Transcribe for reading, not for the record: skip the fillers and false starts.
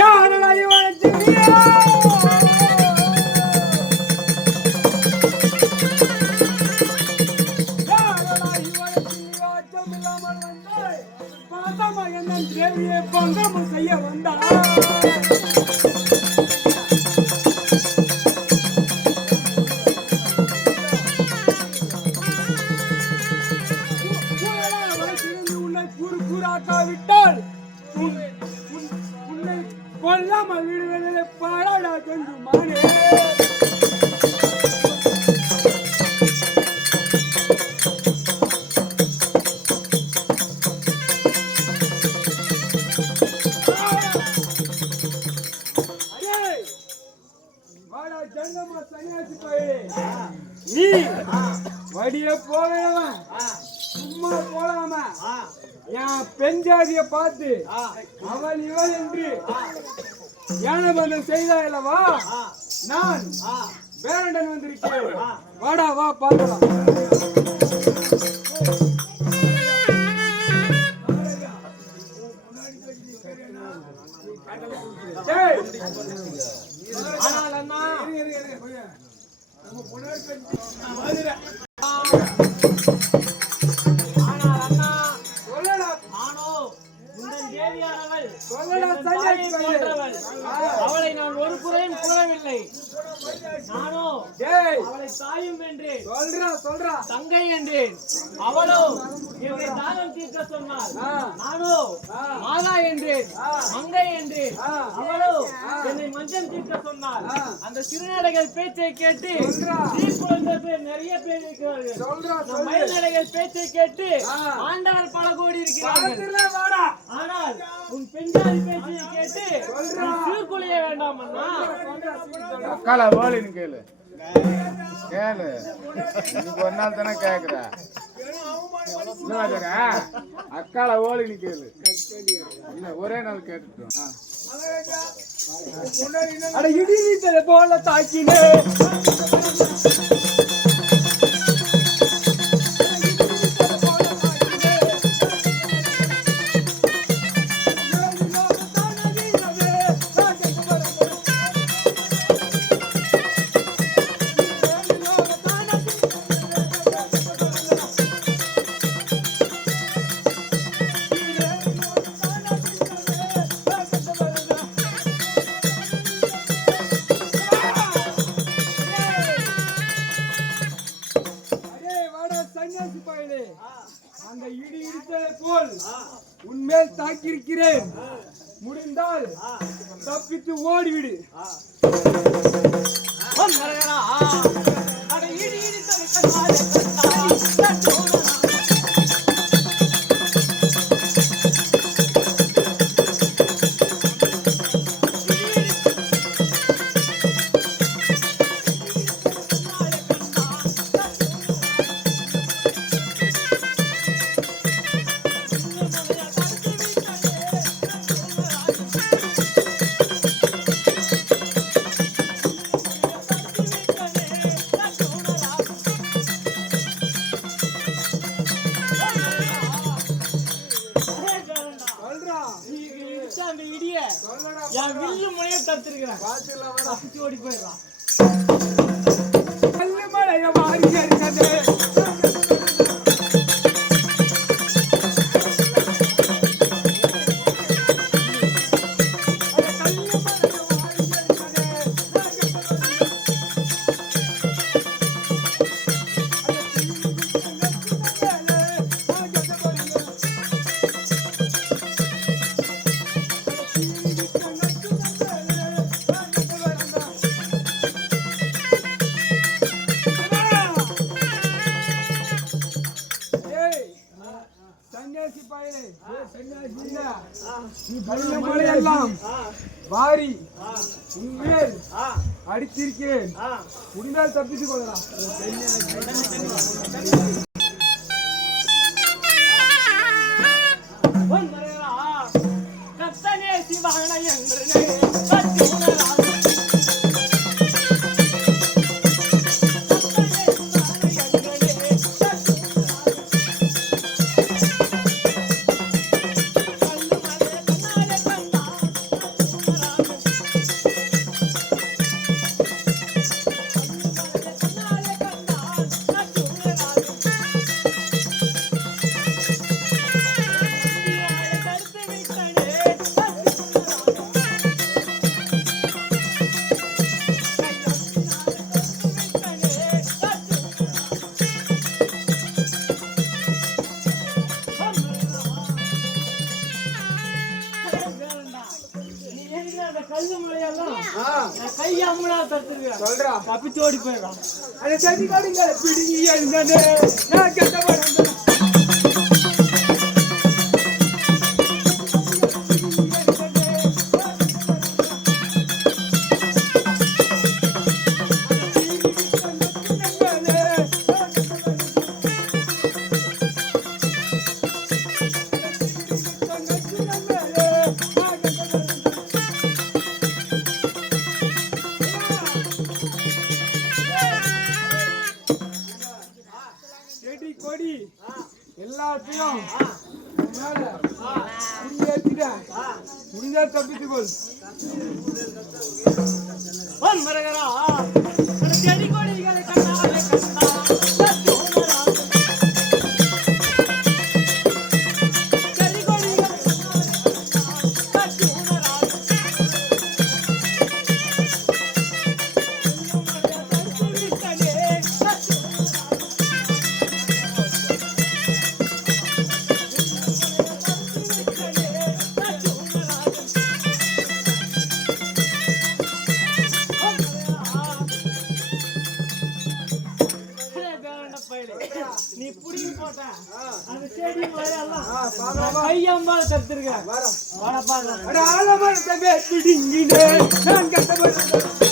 யாரடா இவனை தெரியா? யாரடா இவனை தெரியா? அச்சமில்லாமல் வந்தாய். பாசமா என்ன தேவியை பங்கமும் செய்ய வந்தாய். விட்டால் உன்னை கொல்லாமல் விடுவதில்லை. பாடாடா கொண்டு மானே. வாடா ஜங்கமா சன்னியாசி போய் நீ வடிய போவேவா சும்மா போலாமா? என் பெண் ஜாதியை பார்த்து அவள் இவள் என்று ஞானபந்தம் செய்தாய் அல்லவா? நான் பேரண்டன் வந்திருக்கேன். வாடா வா பார்க்கலாம். அவளை நான் ஒரு குறையும் கூறவில்லை. நானோ அவளை தாயும் என்றேன், சொல்றா தங்கை என்றேன். அவளோ என்னை தாகம் தீர்க்க சொன்னாள். நானோ மாதா என்றேன், மங்கை என்றேன். அவளோ என்னை மஞ்சள் தீர்க்க சொன்னாள். அந்த சிறுநடைகள் பேச்சை கேட்டு பேர் நிறைய பேர் இருக்கிறார்கள். மயில்நடைகள் பேச்சை கேட்டு ஆண்டாள் பல கோடி இருக்கிறார்கள். ஆனால் உன் பெண்ஜாதி பேச்சை கேட்டு சீர்குலைய வேண்டாம் அண்ணா. அக்கால ஓலின்னு கேளு கேளு. இன்னைக்கு ஒரு நாள் தானே கேக்குற. அக்கால ஓலின்னு கேளு. ஒரே நாள் கேட்டுட்டோம். இடி போல தாக்கினே அந்த இடி இடித்ததை போல் உன்மேல் தாக்கியிருக்கிறேன். முடிந்தால் தப்பித்து ஓடிவிடு. என் வில்லு முனைய தடுத்திருக்கிறேன். ஓடி போயிடலாம். வாரி உண்மையில் அடித்திருக்கிறேன். முடிந்தால் தப்பித்துக் கொள்ளலாம். கத்தனே சிவான என்று அந்த கல்லு மலையெல்லாம் நான் கை அம்மனா தடுத்துருக்கேன். சொல்றா தப்பிச்சு ஓடி போயிடலாம். அந்த செடி கொடிங்க பிடிங்கி எழுந்தே நான் கட்டப்பட செடி கொடி எல்லாத்தையும் மேல குடியேற்றிட்டேன். முடிஞ்சா தப்பித்துக்கொள். பொன் மரகரா, அந்த செடி கொடிகளை கண்டாலே கண்டா, சத்து உணரா. செடி கொடிகளை சத்து உணரா. நீ புடிங்கி போட்ட அந்த செடி மலையெல்லாம் கையம்பால தடுத்துருக்க. வர வாடா பாக்கலாம். அட ஆலமரத்தை பிடிங்கினே நான் கட்டப்பட